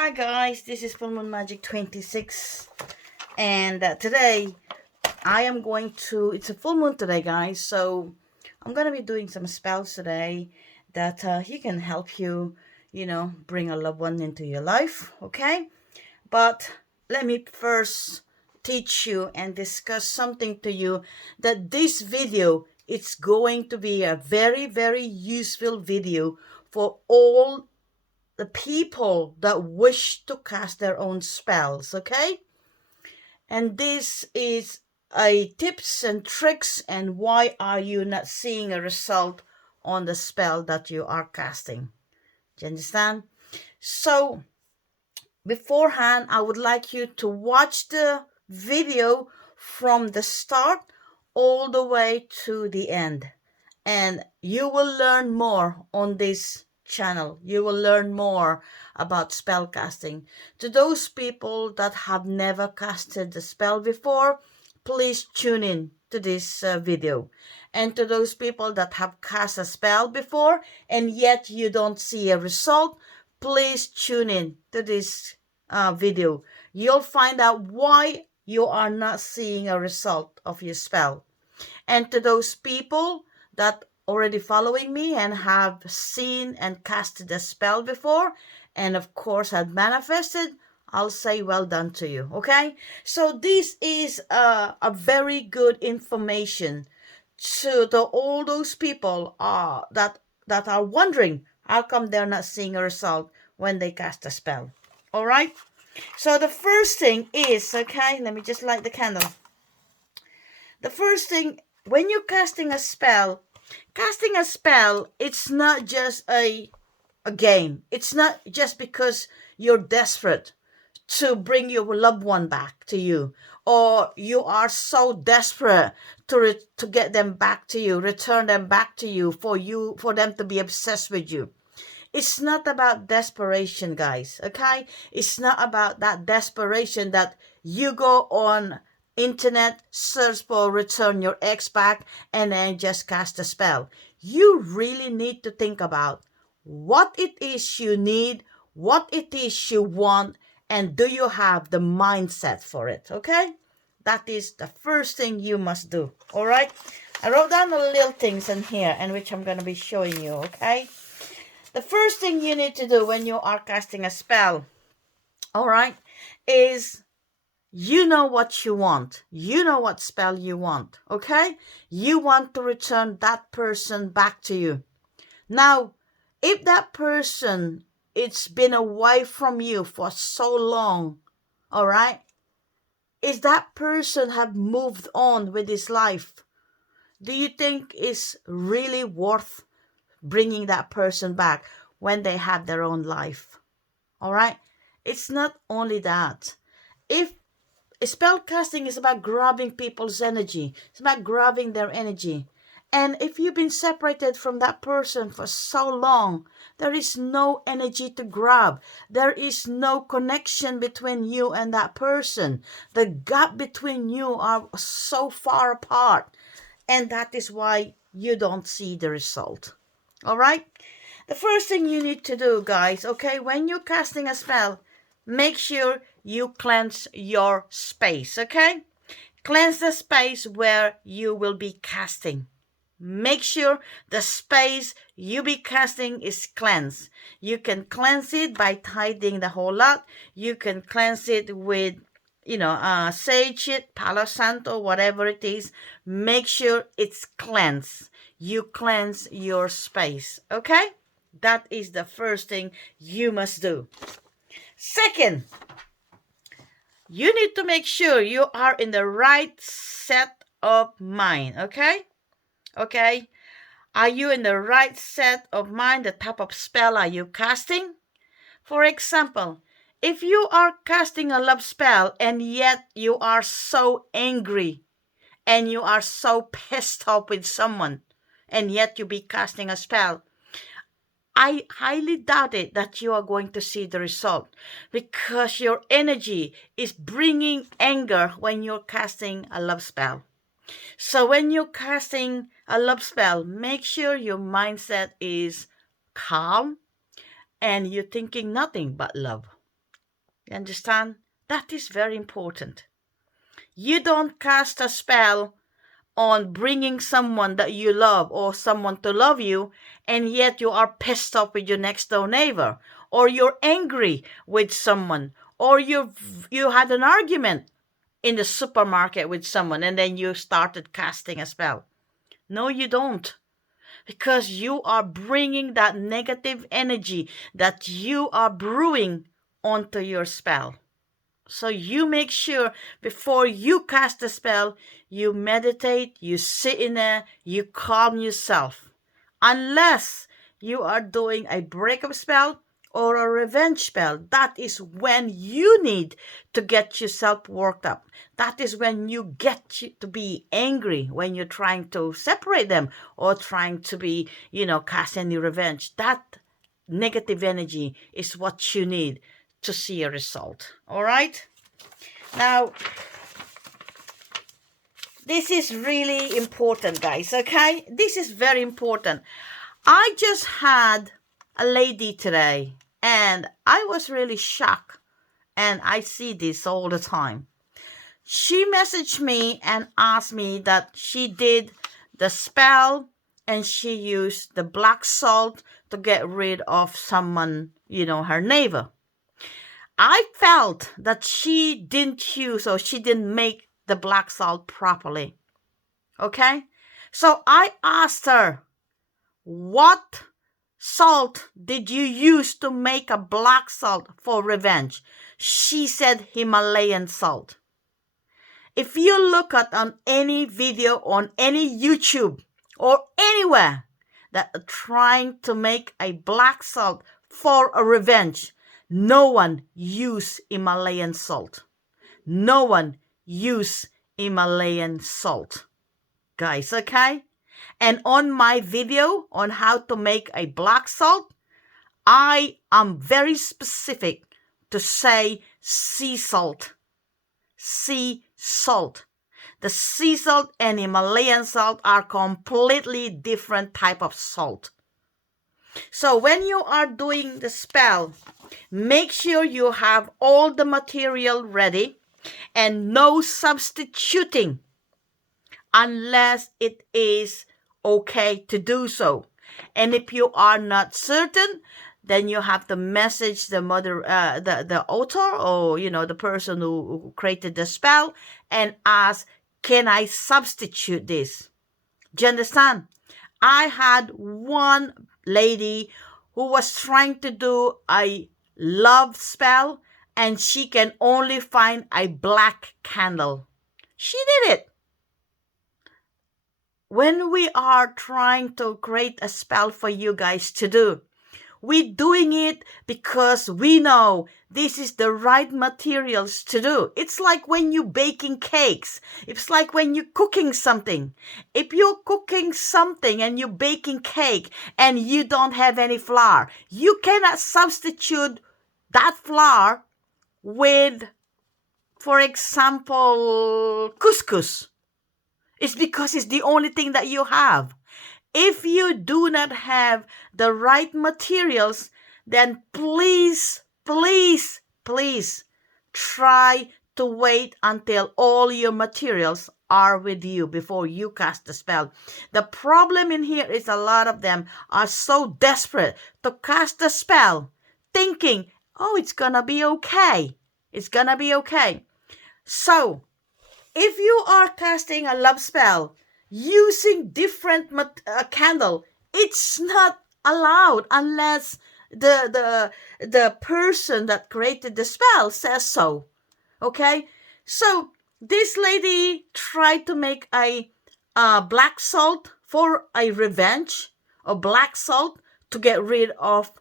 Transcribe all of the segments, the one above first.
Hi guys, this is Full Moon Magic 26, and today I am going to, it's a full moon today guys, so I'm going to be doing some spells today that he can help you, bring a loved one into your life, okay? But let me first teach you and discuss something to you that this video, it's going to be a very, very useful video for all the people that wish to cast their own spells, okay? And this is a tips and tricks and why are you not seeing a result on the spell that you are casting. Do you understand? So beforehand, I would like you to watch the video from the start all the way to the end, and you will learn more on this channel. You will learn more about spell casting. To those people that have never casted the spell before, please tune in to this video. And to those people that have cast a spell before and yet you don't see a result, please tune in to this video. You'll find out why you are not seeing a result of your spell. And to those people that already following me and have seen and casted a spell before, and of course had manifested, I'll say well done to you, okay? So this is a very good information to all those people that are wondering how come they're not seeing a result when they cast a spell. All right? So the first thing is, okay, let me just light the candle. The first thing, when you're casting a spell, it's not just a game. It's not just because you're desperate to bring your loved one back to you, or you are so desperate to get them back to you, return them back to you, for them to be obsessed with you. It's not about desperation, guys, okay? It's not about that desperation that you go on internet, search for return your ex back, and then just cast a spell. You really need to think about what it is you need, what it is you want, and do you have the mindset for it, okay? That is the first thing you must do, all right? I wrote down the little things in here, and which I'm going to be showing you, okay? The first thing you need to do when you are casting a spell, all right, is you know what you want. You know what spell you want, okay? You want to return that person back to you. Now, if that person, it's been away from you for so long, all right, is that person have moved on with his life? Do you think it's really worth bringing that person back when they have their own life? All right? It's not only that. If spell casting is about grabbing people's energy, it's about grabbing their energy. And if you've been separated from that person for so long, there is no energy to grab. There is no connection between you and that person. The gap between you are so far apart. And that is why you don't see the result. All right? The first thing you need to do, guys, okay, when you're casting a spell, make sure you cleanse your space, okay? Cleanse the space where you will be casting. Make sure the space you be casting is cleansed. You can cleanse it by tidying the whole lot. You can cleanse it with sage it, Palo Santo, whatever it is. Make sure it's cleansed. You cleanse your space, okay? That is the first thing you must do. Second, you need to make sure you are in the right set of mind, okay? Okay? Are you in the right set of mind? The type of spell are you casting? For example, if you are casting a love spell and yet you are so angry and you are so pissed off with someone and yet you be casting a spell, I highly doubt it that you are going to see the result, because your energy is bringing anger when you're casting a love spell. So when you're casting a love spell, make sure your mindset is calm and you're thinking nothing but love. You understand? That is very important. You don't cast a spell on bringing someone that you love or someone to love you, and yet you are pissed off with your next door neighbor, or you're angry with someone, or you had an argument in the supermarket with someone and then you started casting a spell. No, you don't. Because you are bringing that negative energy that you are brewing onto your spell. So you make sure before you cast the spell, you meditate, you sit in there, you calm yourself. Unless you are doing a breakup spell or a revenge spell, that is when you need to get yourself worked up. That is when you get to be angry when you're trying to separate them or trying to be, cast any revenge. That negative energy is what you need to see a result. All right? Now, this is really important, guys, okay? This is very important. I just had a lady today, and I was really shocked, and I see this all the time. She messaged me and asked me that she did the spell, and she used the black salt to get rid of someone, her neighbor. I felt that she didn't use or she didn't make the black salt properly. Okay? So I asked her, what salt did you use to make a black salt for revenge? She said Himalayan salt. If you look at on any video on any YouTube or anywhere that are trying to make a black salt for a revenge, no one use Himalayan salt. No one use Himalayan salt. Guys, okay? And on my video on how to make a black salt, I am very specific to say sea salt. Sea salt. The sea salt and Himalayan salt are completely different type of salt. So when you are doing the spell, make sure you have all the material ready and no substituting unless it is okay to do so. And if you are not certain, then you have to message the the author or, the person who created the spell and ask, can I substitute this? Do you understand? I had one lady who was trying to do a love spell and she can only find a black candle. She did it. When we are trying to create a spell for you guys to do, we're doing it because we know this is the right materials to do. It's like when you're baking cakes. It's like when you're cooking something. If you're cooking something and you're baking cake and you don't have any flour, you cannot substitute that flour with, for example, couscous. It's because it's the only thing that you have. If you do not have the right materials, then please, please, please try to wait until all your materials are with you before you cast the spell. The problem in here is a lot of them are so desperate to cast the spell, thinking, oh, it's gonna be okay. It's gonna be okay. So, if you are casting a love spell using different candle, it's not allowed unless the person that created the spell says so. Okay? So this lady tried to make a black salt for a revenge, or black salt to get rid of,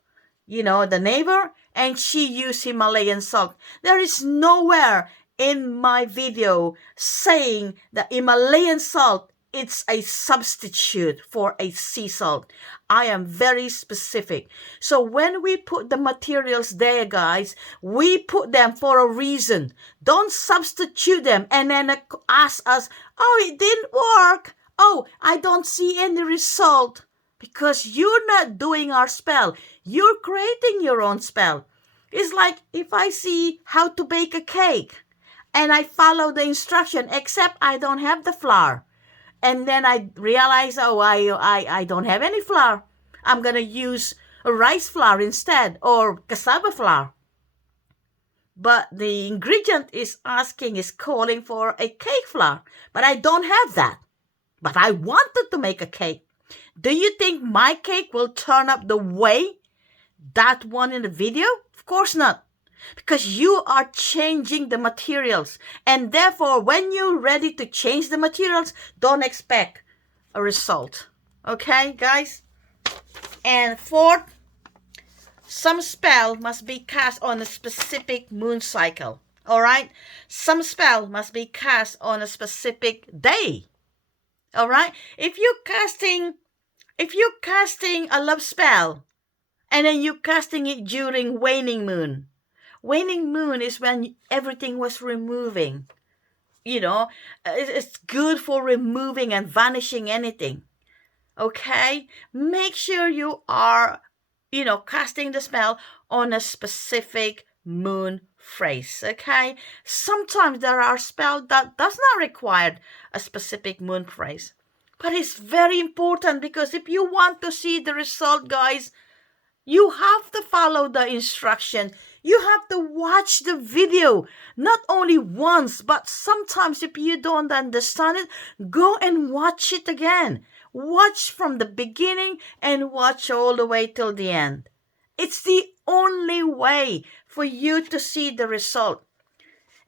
the neighbor, and she used Himalayan salt. There is nowhere in my video saying that Himalayan salt it's a substitute for a sea salt. I am very specific. So when we put the materials there, guys, we put them for a reason. Don't substitute them and then ask us, oh, it didn't work. Oh, I don't see any result. Because you're not doing our spell. You're creating your own spell. It's like if I see how to bake a cake and I follow the instruction, except I don't have the flour. And then I realize, oh, I don't have any flour. I'm going to use a rice flour instead, or cassava flour. But the ingredient is calling for a cake flour. But I don't have that. But I wanted to make a cake. Do you think my cake will turn up the way that one in the video? Of course not. Because you are changing the materials. And therefore, when you're ready to change the materials, don't expect a result. Okay, guys? And fourth, some spell must be cast on a specific moon cycle. All right? Some spell must be cast on a specific day. All right? If you're casting a love spell and then you're casting it during waning moon. Waning moon is when everything was removing. You know, it's good for removing and vanishing anything. Okay? Make sure you are, casting the spell on a specific moon phrase. Okay? Sometimes there are spells that does not require a specific moon phrase. But it's very important, because if you want to see the result, guys, you have to follow the instruction. You have to watch the video, not only once, but sometimes if you don't understand it, go and watch it again. Watch from the beginning and watch all the way till the end. It's the only way for you to see the result.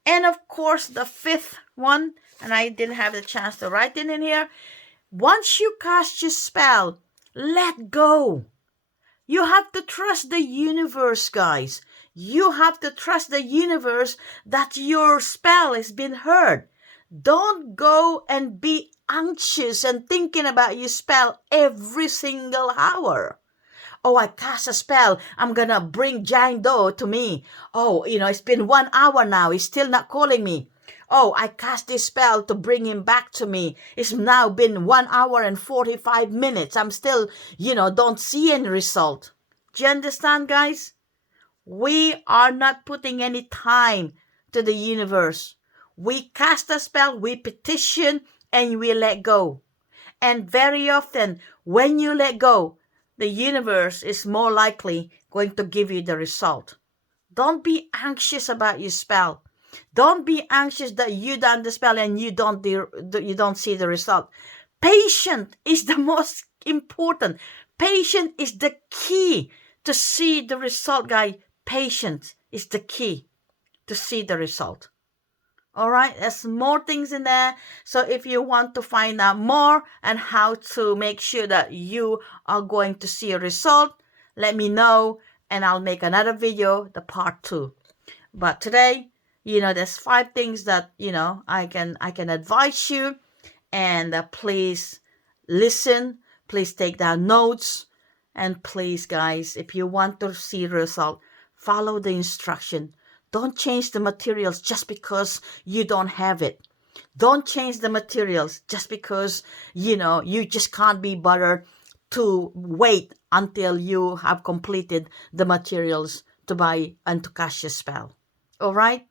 And of course, the fifth one, and I didn't have the chance to write it in here. Once you cast your spell, let go. You have to trust the universe, guys. You have to trust the universe that your spell has been heard. Don't go and be anxious and thinking about your spell every single hour. Oh, I cast a spell. I'm going to bring Jane Doe to me. Oh, it's been 1 hour now. He's still not calling me. Oh, I cast this spell to bring him back to me. It's now been 1 hour and 45 minutes. I'm still, don't see any result. Do you understand, guys? We are not putting any time to the universe. We cast a spell, we petition, and we let go. And very often, when you let go, the universe is more likely going to give you the result. Don't be anxious about your spell. Don't be anxious that you done the spell and you don't see the result. Patience is the most important. Patience is the key to see the result, guys. Patience is the key to see the result. All right, there's more things in there. So if you want to find out more and how to make sure that you are going to see a result, let me know and I'll make another video, the part 2. But today, there's 5 things that, I can advise you. And please listen. Please take down notes. And please, guys, if you want to see a result, follow the instruction. Don't change the materials just because you don't have it. Don't change the materials just because, you just can't be bothered to wait until you have completed the materials to buy and to cast your spell. All right?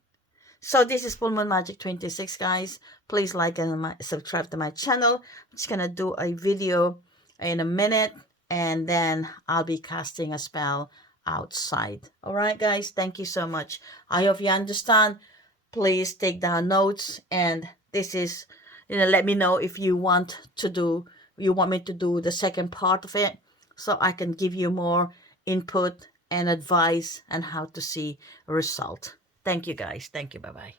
So this is Full Moon Magic 26, guys. Please like and subscribe to my channel. I'm just going to do a video in a minute, and then I'll be casting a spell outside. All right, guys. Thank you so much. I hope you understand. Please take down notes, and this is, let me know if you want me to do the second part of it, so I can give you more input and advice on how to see a result. Thank you, guys. Thank you. Bye-bye.